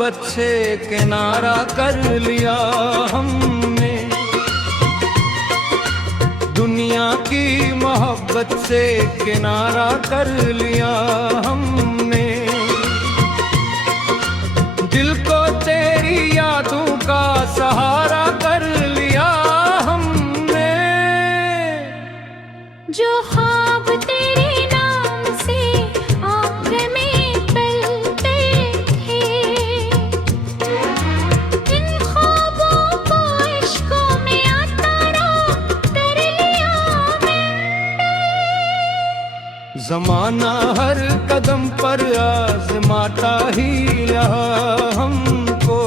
मोहब्बत से किनारा कर लिया हमने, दुनिया की मोहब्बत से किनारा कर लिया हमने। दिल को तेरी यादों का सहारा कर लिया हमने। जो ख्वाब तेरे नाम से आँख में पलते थे, इन ख्वाबों को इश्कों में अतारा कर लिया मैंने। ज़माना हर कदम पर आज़माता ही रहा हमको,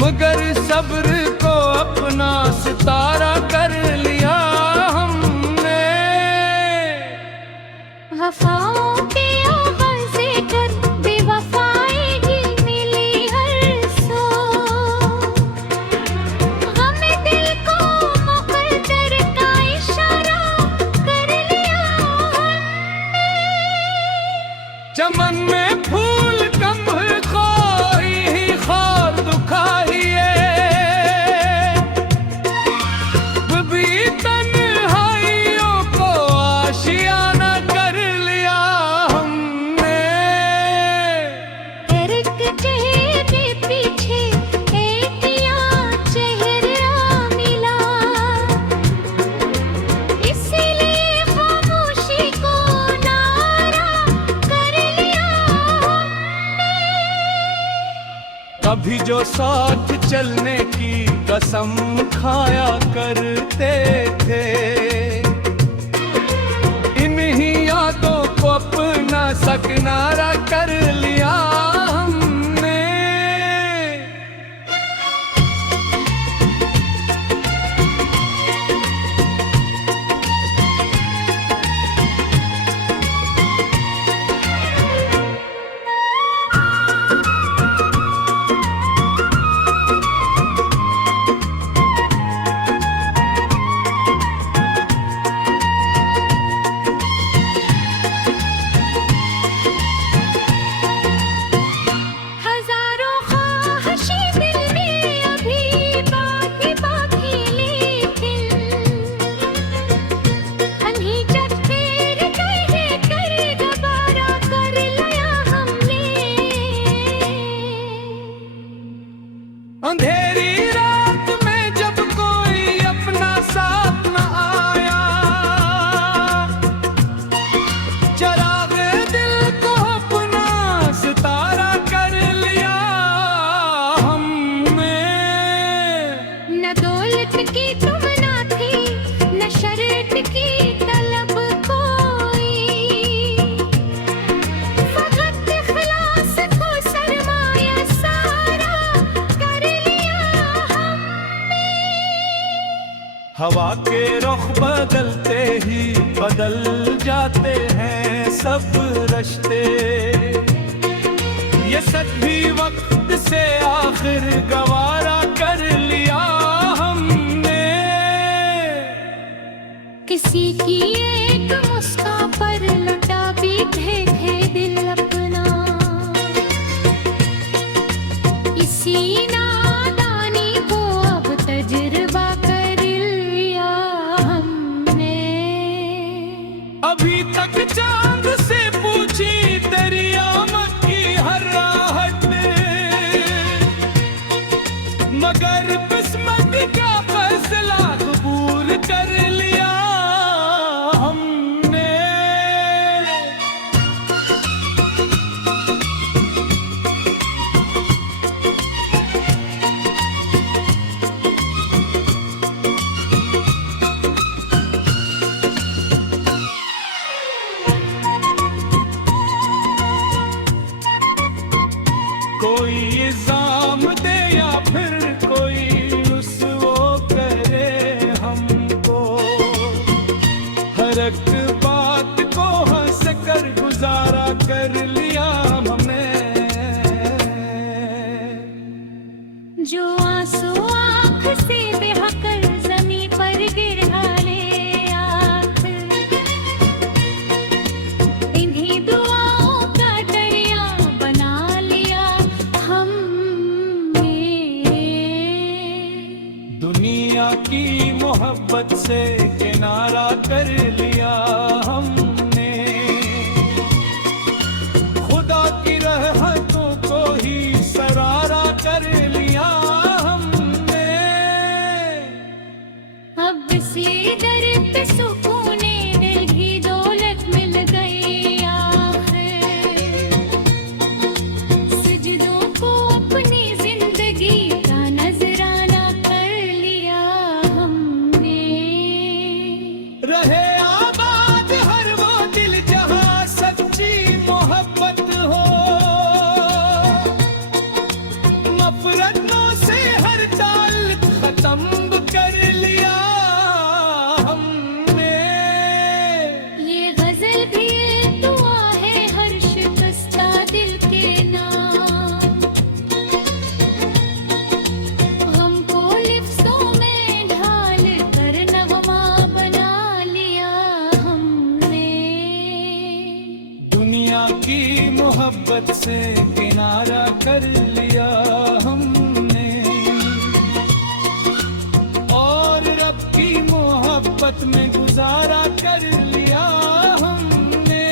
मगर सब्र को अपना सितारा कर लिया हमने। वफाओं के आगाज़े कर बेवफाई की मिली हर सो, गम दिल को मुक़द्दर का इशारा कर लिया हमने। चमन में फूल कम खोई ही खार दुखाइए, भी तन्हाइयों को आशियाना कर लिया हमने। एक चेहरे पीछे एक या चेहरा मिला, इसीलिए खामोशी को नारा कर लिया हमने। कभी जो साथ चलने की कसम खाया करते थे, इन्हीं यादों को अपना सकनारा कर लिया हमने। हजारों ख्वाहिशें दिल में अभी बाकी बाकी, लेकिन अनहिचक फेर कहे कर दोबारा कर लिया हमने। अंधेरी रात में जब कोई अपना साथ न आया, चराग दिल को अपना सितारा कर लिया हमने। न दौलत की तमन्ना थी, न शर्त की तलब कोई, फकत इखलास को सरमाया सारा कर लिया हमने। हवा के रुख बदलते ही बदल जाते हैं सब रिश्ते, ये सच भी वक्त से आखिर गवारा कर लिया हमने। किसी की एक मुस्कान पर लुटा भी थे दिल अपना, इसी नादानी को अब तजुर्बा कर लिया हमने। अभी तक चांद से पूछी तेरी आमद की हर राहत, मगर किस्मत का फैसला कबूल कर लिया हमने। कोई इल्जाम दे या फिर कोई रुसवा करे हमको, हर एक बात को हंस कर गुजारा कर लिया हमने। जो आंसू आँख से बहकर ज़मीं पर गिर डाले आखिर, इन्हीं दुआओं का दरिया बना की मोहब्बत से किनारा कर लिया हमने, खुदा की रहमतों को ही सरारा कर लिया हमने। अब से दर पे सुकूने दिल की दौलत मिल गई आखिर, सजदों को अपनी जिंदगी का नजराना कर लिया हमने। रहे आबाद हर वो दिल जहां सच्ची मोहब्बत हो, नफरतों से हर ताल्लुक खत्म कर लिया हमने। ये गजल भी एक दुआ है हर शिकस्ता दिल के नाम, हमको लिफ्ज़ों में ढाल कर नगमा बना लिया हमने। दुनिया की मोहब्बत से किनारा कर लिया हमने, और रब की मोहब्बत में गुजारा कर लिया हमने।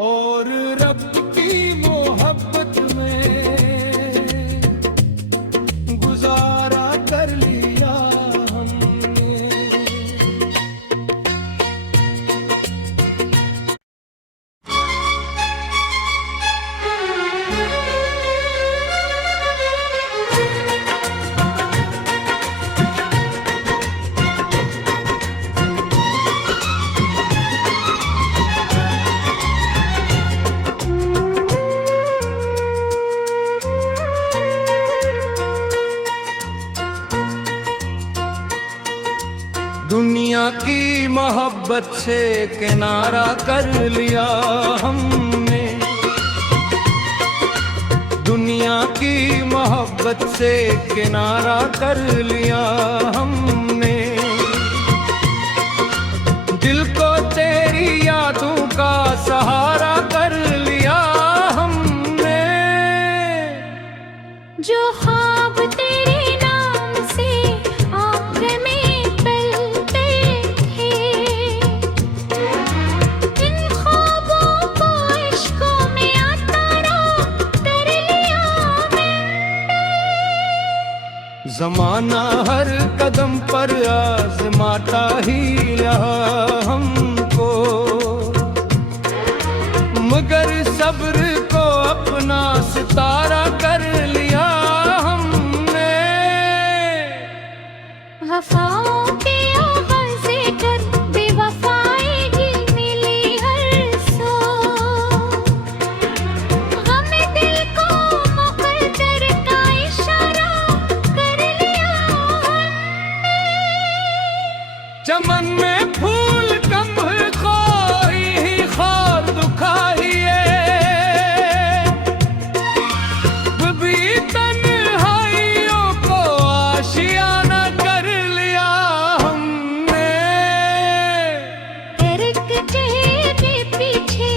और रब की मोहब्बत में गुजारा कर लिया हमने। दुनिया की मोहब्बत से किनारा कर लिया हमने, दुनिया की मोहब्बत से किनारा कर लिया हमने। दिल को तेरी यादों का सहारा कर लिया हमने। जो ख्वाब तेरे नाम से आँख में पलते थे, इन ख्वाबों को इश्कों में आतारा कर लिया मैंने। जमाना हर कदम पर आजमाता ही रहा हमको, मगर सब्र को अपना सितारा कर लिया हमने। वफाओं के आवाज़े कर बेवफाई की मिली हर सो, गम दिल को मुक़द्दर का इशारा कर लिया हमने। चमन में फूल कम खोई ही खार दुखाइए, भी तन्हाइयों को आशियाना कर लिया हमने। करक चेहरे पीछे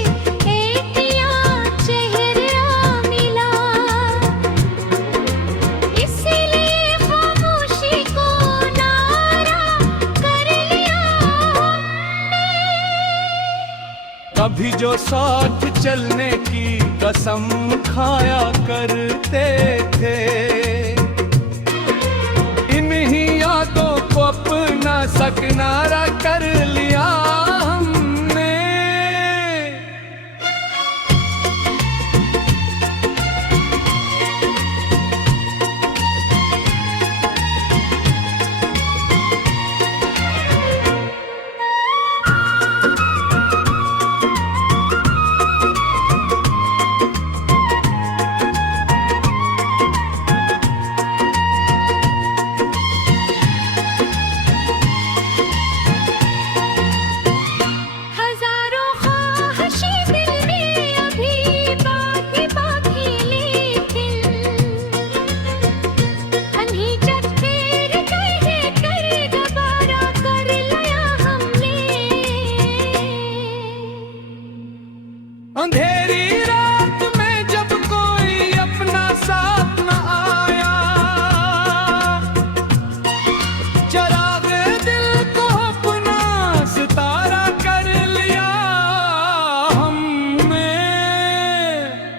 एक या चेहरा मिला, इसीलिए खामोशी को नारा कर लिया हमने। कभी जो साथ चलने की कसम खाया करते थे, इन्हीं यादों को अपना सकनारा कर लिया हमने। अंधेरी रात में जब कोई अपना साथ न आया, चराग दिल को अपना सितारा कर लिया हमने।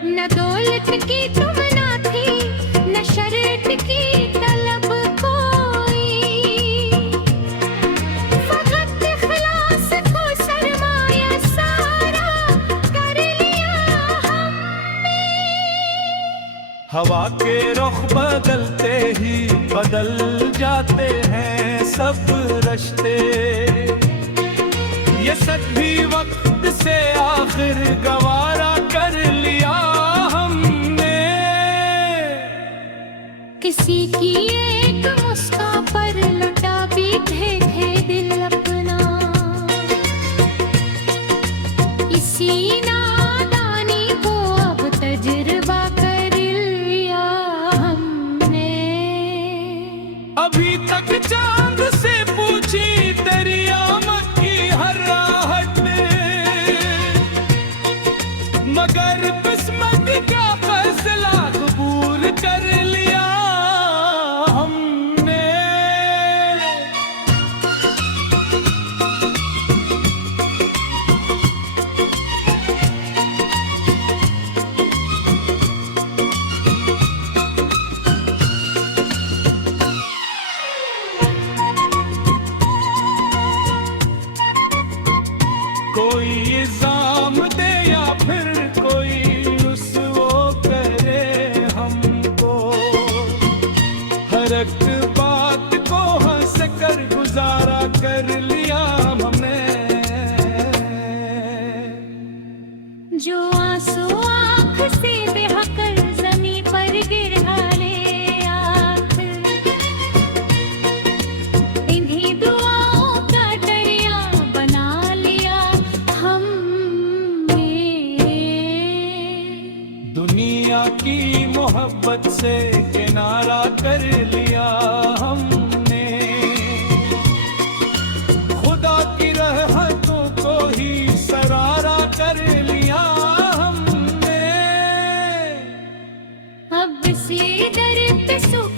न दौलत की तमन्ना थी, न शर्त की तलब कोई, फकत इखलास को सरमाया सारा कर लिया हमने। हवा के रुख बदलते ही बदल जाते हैं सब रिश्ते, ये सच भी वक्त से आखिर गवारा कर लिया हमने। किसी की एक मुस्कान पर लुटा बैठे थे दिल अपना, इसी नादानी को अब तजुर्बा कर लिया हमने। अभी तक चांद से पूछी तेरी आमद की हर राहत, मगर किस्मत का फैसला कबूल कर लिया हमने। कोई इल्जाम दे या फिर कोई रुस्वा करे हमको, हर एक बात को हंस कर गुजारा कर लिया हमने। जो आंसू आँख से बहकर ज़मीं पर गिर डाले आखिर, इन्हीं दुआओं का दरिया बना लिया हमने। दुनिया की मोहब्बत से किनारा कर लिया हमने, खुदा की रहमतों को ही सरारा कर लिया हमने। अब इसी दर पे सुख